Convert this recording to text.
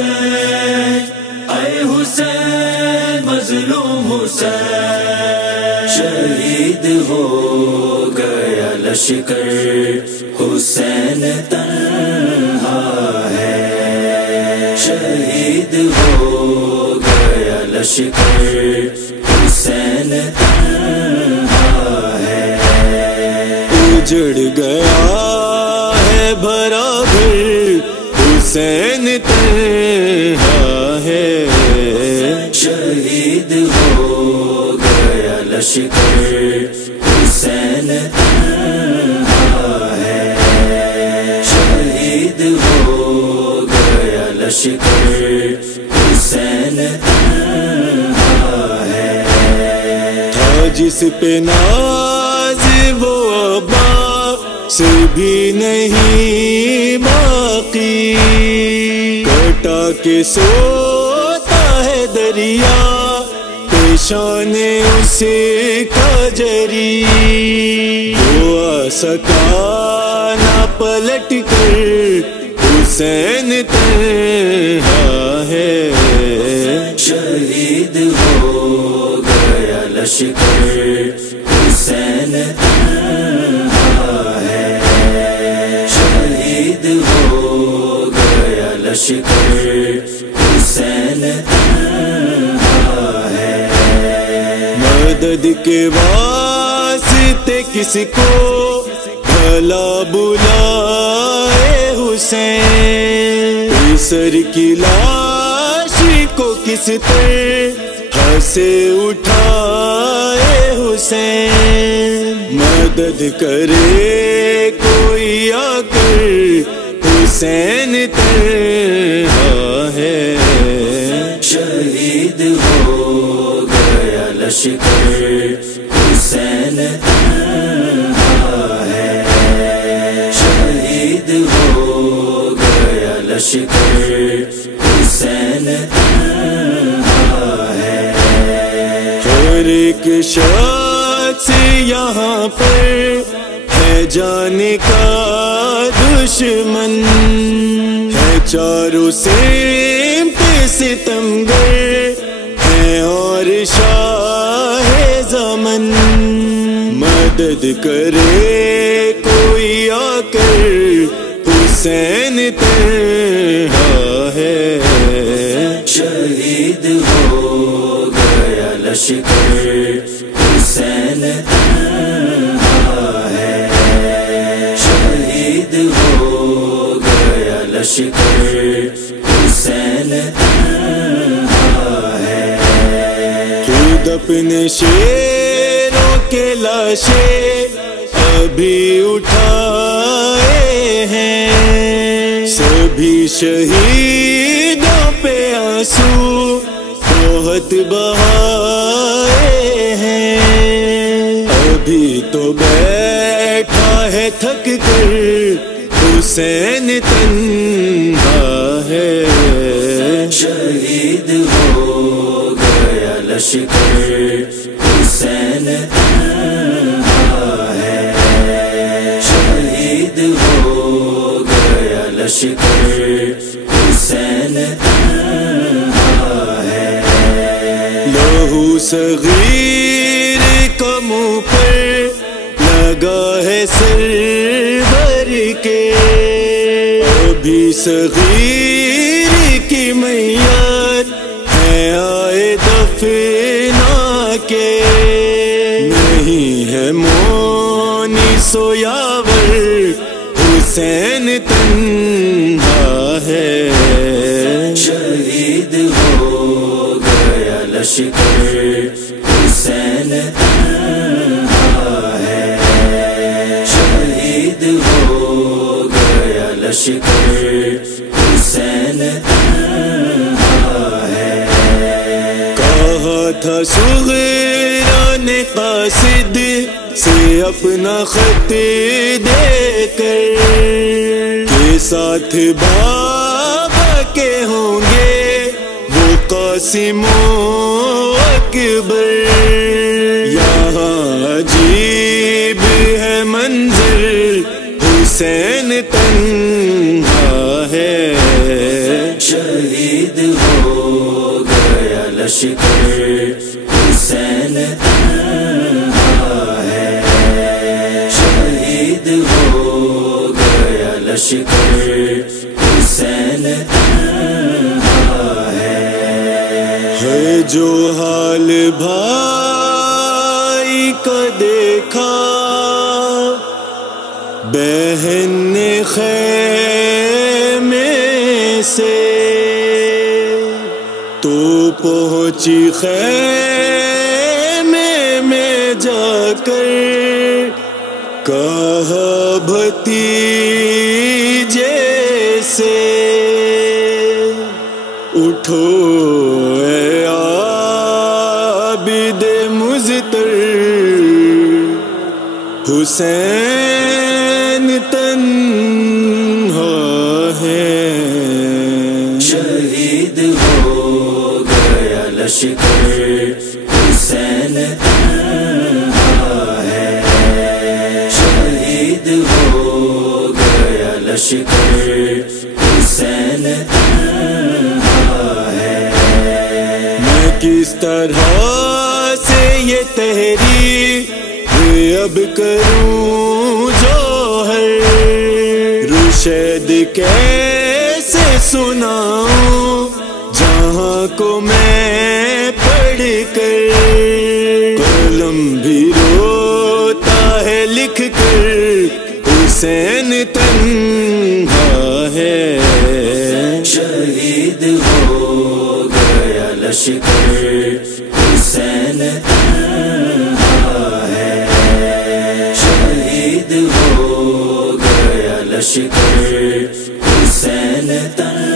حسین اے حسین مظلوم حسین شہید ہو گیا لشکر حسین تنہا ہے شہید ہو گیا لشکر حسین تنہا ہے اجڑ گیا ہے بھرا گھر حسین تنہا ہے شہید ہو گیا لشکر حسین تنہا ہے شہید ہو گیا لشکر حسین تنہا ہے تھا جس پہ ناز وہ عباس بھی نہیں باقی کٹا کے سوتا ہے دریا پیشان اسے کا جری وہ آ سکا نہ پلٹ کر حسین تنہا ہے شہید ہو گیا لشکر حسین تنہا ہے شہید ہو گیا لشکر حسین تنہا ہے مدد کے واسطے کس کو بھلا بلائے حسین سر کی لاش کو کس طرح سے اٹھائے حسین مدد کرے کوئی آ کر حسین تنہا ہے شہید ہو گیا لشکر حسین تنہا ہے شہید ہو گیا لشکر حسین تنہا ہے ہر ایک شخص یہاں پر ہے جانے کا دشمن ہے چاروں سمت ستمگر ہے اور شاہ زمن مدد کرے کوئی آ کر حسین تنہا ہے شہید ہو گیا لشکر حسین تنہا ہے شہید ہو گیا لشکر حسین تنہا ہے خود اپنے شیروں کے لاشیں ابھی اٹھائے ہیں سبھی شہیدوں پہ آنسو بہت بہائے ہیں ابھی تو بیٹھا ہے تھک کر حسین تنہا ہے شہید ہو گیا لشکر حسین تنہا ہے شہید ہو گیا لشکر حسین تنہا ہے لہو صغیر کا منہ پر لگا ہے سرور کے ابھی صغیر کی میت ہے آئے دفنا کے نہیں ہے مونی سویاور حسین تنہا ہے شہید ہو گیا لشکر حسین تنہا ہے شہید ہو گیا لشکر حسین تنہا ہے کہا تھا صغیران قاصد سے اپنا خط دے کر کے ساتھ بابا کے ہوں گے وہ قاسم و اکبر یہاں عجیب ہے منظر حسین تنہا ہے شہید لشکر حسین تنہا ہے شہید ہو گیا لشکر حسین تنہا ہے جو حال بھائی کا دیکھا بہن نے خیمے سے تو پہنچی خیمے میں جا کر کہا بھتیجے سے اٹھو اے عابد مزتر حسین تنہا ہے شہید ہو گیا لشکر حسین تنہا ہے شہید ہو گیا لشکر حسین تنہا ہے میں کس طرح سے یہ تحریر اب کروں جوہر رشید کیسے سناؤں جہاں کو میں پڑھ کر قلم بھی روتا ہے لکھ کر حسین تنہا ہے شہید ہو گیا لشکر حسین تنہا ہے شہید ہو گیا لشکر حسین تنہا